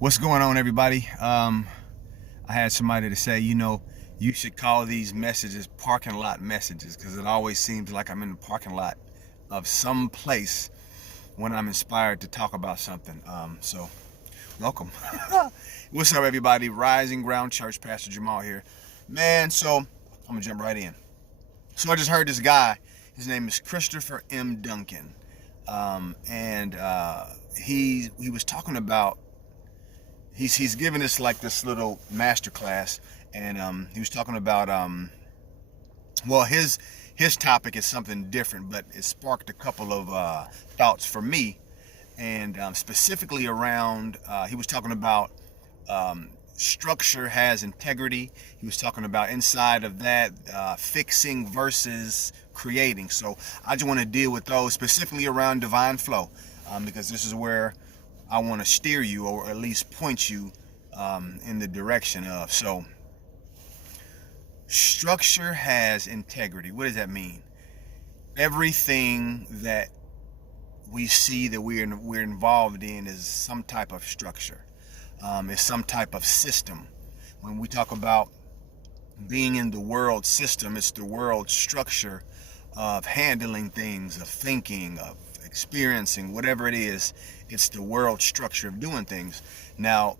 What's going on, everybody? I had somebody to say, you should call these messages parking lot messages because it always seems like I'm in the parking lot of some place when I'm inspired to talk about something. So, welcome. What's up, everybody? Rising Ground Church, Pastor Jamal here. Man, so I'm gonna jump right in. So I just heard this guy. His name is Christopher M. Duncan, and he was talking about. He's giving us like this little master class, and he was talking about well, his topic is something different, but it sparked a couple of thoughts for me, and specifically around he was talking about structure has integrity. He was talking about inside of that fixing versus creating. So I just want to deal with those specifically around divine flow, because this is where I want to steer you, or at least point you in the direction of. So, structure has integrity. What does that mean? Everything that we see that we're involved in is some type of structure. Is some type of system. When we talk about being in the world system, it's the world structure of handling things, of thinking, of experiencing, whatever it is. It's the world structure of doing things. Now,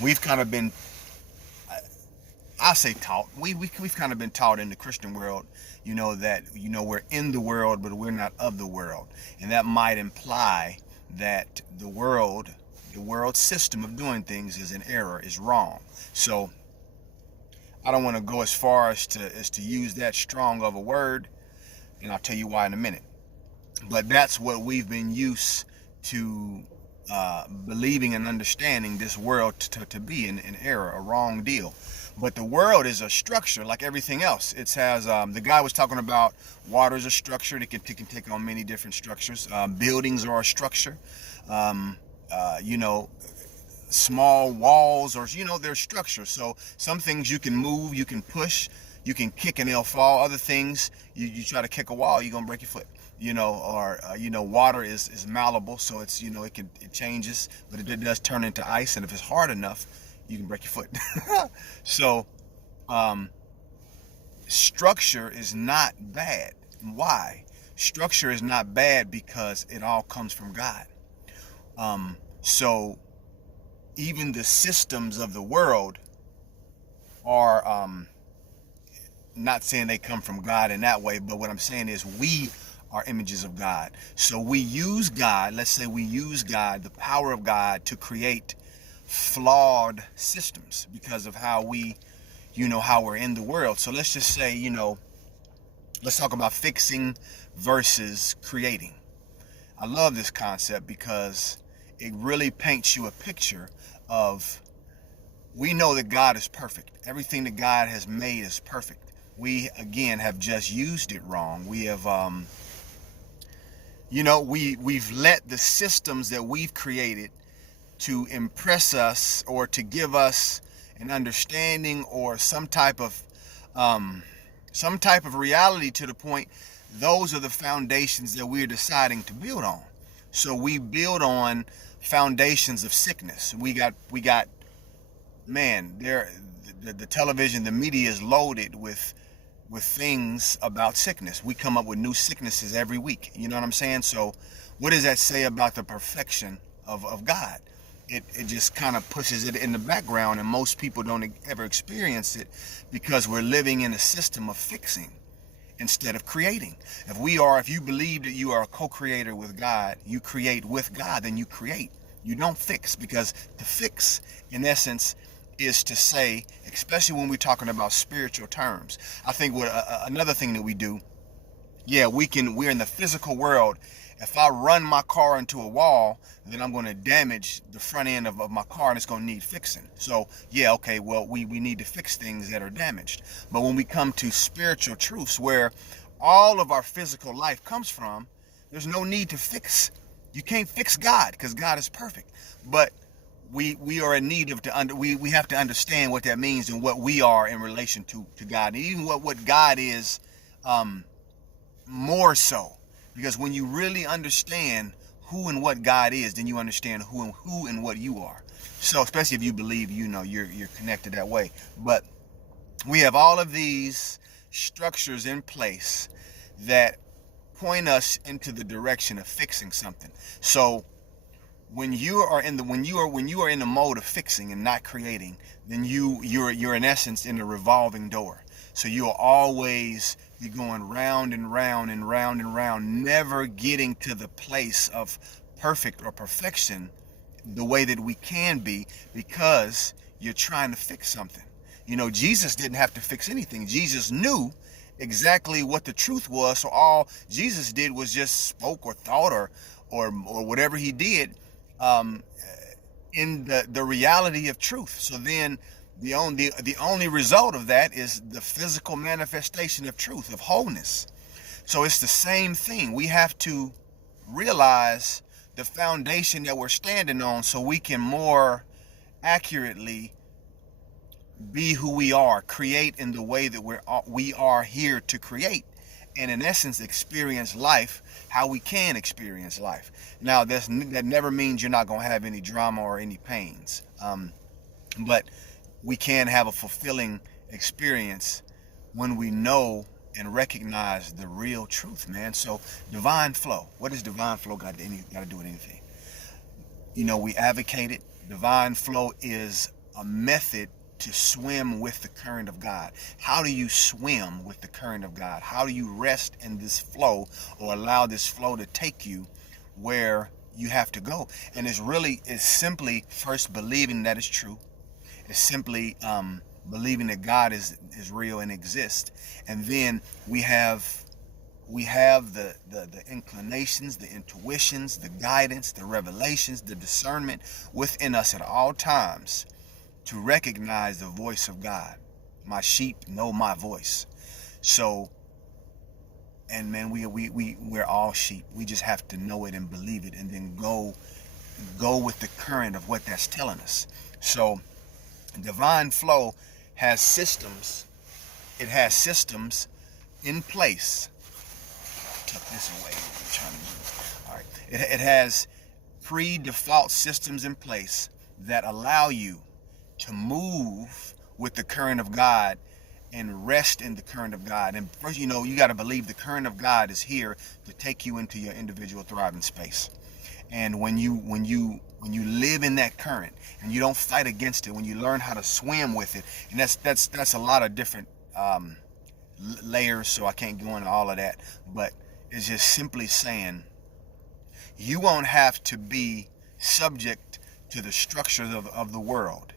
we've kind of been, I say taught, we've kind of been taught in the Christian world, that, we're in the world, but we're not of the world. And that might imply that the world system of doing things is an error, is wrong. So I don't want to go as far as to use that strong of a word, and I'll tell you why in a minute. But that's what we've been used to believing and understanding this world to be an error, a wrong deal. But the world is a structure like everything else. It has, the guy was talking about water is a structure. It can take on many different structures. Buildings are a structure. Small walls, or, they're structures. So some things you can move, you can push, you can kick and they'll fall. Other things, you try to kick a wall, you're gonna break your foot. Water is malleable, so it's, it changes, but it does turn into ice, and if it's hard enough, you can break your foot. So, structure is not bad. Why? Structure is not bad because it all comes from God. So even the systems of the world are, not saying they come from God in that way, but what I'm saying is we are images of God. So we use God, let's say we use God, the power of God, to create flawed systems because of how we, how we're in the world. So let's just say, let's talk about fixing versus creating. I love this concept because it really paints you a picture of, we know that God is perfect. Everything that God has made is perfect. We, again, have just used it wrong. We have, we've let the systems that we've created to impress us or to give us an understanding or some type of reality, to the point those are the foundations that we're deciding to build on. So we build on foundations of sickness. We got man, the television, the media is loaded with things about sickness. We come up with new sicknesses every week. You know what I'm saying? So what does that say about the perfection of God? It just kind of pushes it in the background, and most people don't ever experience it because we're living in a system of fixing instead of creating. If you believe that you are a co-creator with God, you create with God, then you create. You don't fix, because to fix, in essence, is to say, especially when we're talking about spiritual terms. I think another thing that we do, we're in the physical world. If I run my car into a wall, then I'm going to damage the front end of my car, and it's going to need fixing. So, we need to fix things that are damaged. But when we come to spiritual truths, where all of our physical life comes from, there's no need to fix. You can't fix God because God is perfect. But we are in need of we have to understand what that means and what we are in relation to God, and even what God is, more so. Because when you really understand who and what God is, then you understand who and what you are. So especially if you believe, you're connected that way. But we have all of these structures in place that point us into the direction of fixing something. So when you are in the mode of fixing and not creating, then you're in essence in a revolving door. So you'll always be going round and round and round and round, never getting to the place of perfect or perfection the way that we can be, because you're trying to fix something. Jesus didn't have to fix anything. Jesus knew exactly what the truth was. So all Jesus did was just spoke or thought or whatever he did in the reality of truth. So then the only result of that is the physical manifestation of truth, of wholeness. So it's the same thing. We have to realize the foundation that we're standing on so we can more accurately be who we are, create in the way that we are here to create, and in essence experience life how we can experience life. Now that never means you're not going to have any drama or any pains, but we can have a fulfilling experience when we know and recognize the real truth, man. So divine flow, what does divine flow got to do with anything? We advocate it. Divine flow is a method to swim with the current of God. How do you swim with the current of God? How do you rest in this flow, or allow this flow to take you where you have to go? And it's simply first believing that it's true. It's simply believing that God is real and exists. And then we have the inclinations, the intuitions, the guidance, the revelations, the discernment within us at all times to recognize the voice of God. My sheep know my voice. So, and man, we're all sheep. We just have to know it and believe it, and then go with the current of what that's telling us. So divine flow has systems. It has systems in place. Tuck this away. I'm trying to move. All right. It has pre-default systems in place that allow you to move with the current of God and rest in the current of God. And first, you got to believe the current of God is here to take you into your individual thriving space. And when you live in that current and you don't fight against it, when you learn how to swim with it, and that's a lot of different layers, so I can't go into all of that, but it's just simply saying you won't have to be subject to the structures of the world.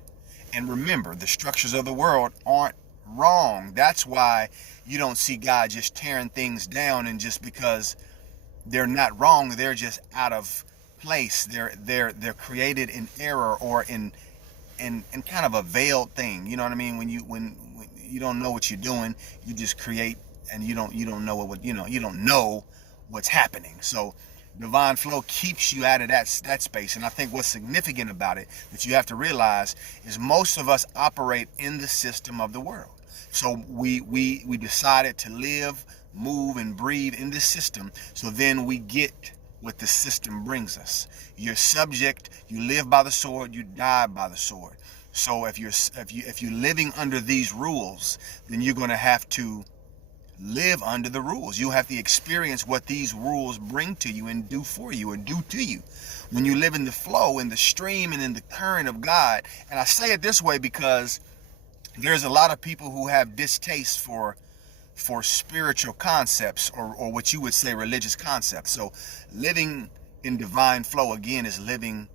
And remember, the structures of the world aren't wrong. That's why you don't see God just tearing things down, and just because they're not wrong, they're just out of place. They're created in error or in kind of a veiled thing. You know what I mean? When you don't know what you're doing, you just create, and you don't know you don't know what's happening. So divine flow keeps you out of that space. And I think what's significant about it that you have to realize is most of us operate in the system of the world. So we decided to live, move, and breathe in this system. So then we get what the system brings us. You're subject. You live by the sword. You die by the sword. So if you're living under these rules, then you're going to have to live under the rules. You have to experience what these rules bring to you and do for you or do to you. When you live in the flow, in the stream, and in the current of God. And I say it this way because there's a lot of people who have distaste for spiritual concepts or what you would say religious concepts. So living in divine flow, again, is living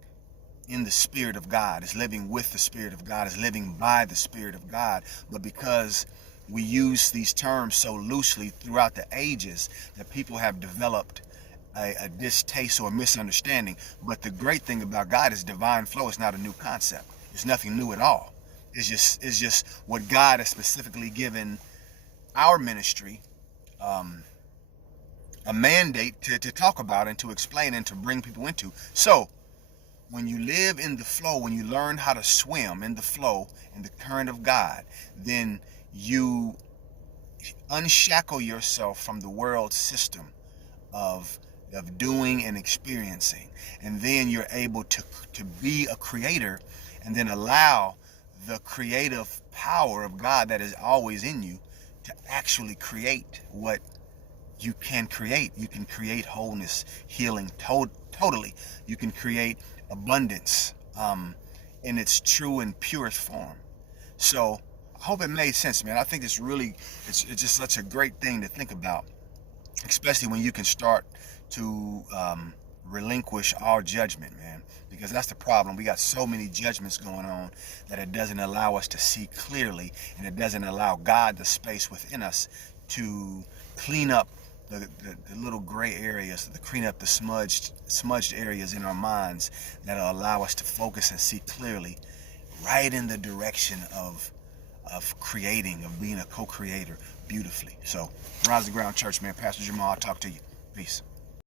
in the Spirit of God, is living with the Spirit of God, is living by the Spirit of God. But because we use these terms so loosely throughout the ages, that people have developed a distaste or misunderstanding. But the great thing about God is divine flow is not a new concept. It's nothing new at all. It's just what God has specifically given our ministry a mandate to talk about and to explain and to bring people into. So when you live in the flow, when you learn how to swim in the flow, in the current of God, then you unshackle yourself from the world system of of doing and experiencing. And then you're able to be a creator, and then allow the creative power of God that is always in you to actually create what you can create. You can create wholeness, healing, totally. You can create abundance in its true and purest form. So I hope it made sense, man. I think it's just such a great thing to think about, especially when you can start to relinquish all judgment, man, because that's the problem. We got so many judgments going on that it doesn't allow us to see clearly, and it doesn't allow God the space within us to clean up the little gray areas, to clean up the smudged areas in our minds that'll allow us to focus and see clearly, right in the direction of creating, of being a co-creator beautifully. So, Rise and Ground Church, man. Pastor Jamal, I'll talk to you. Peace.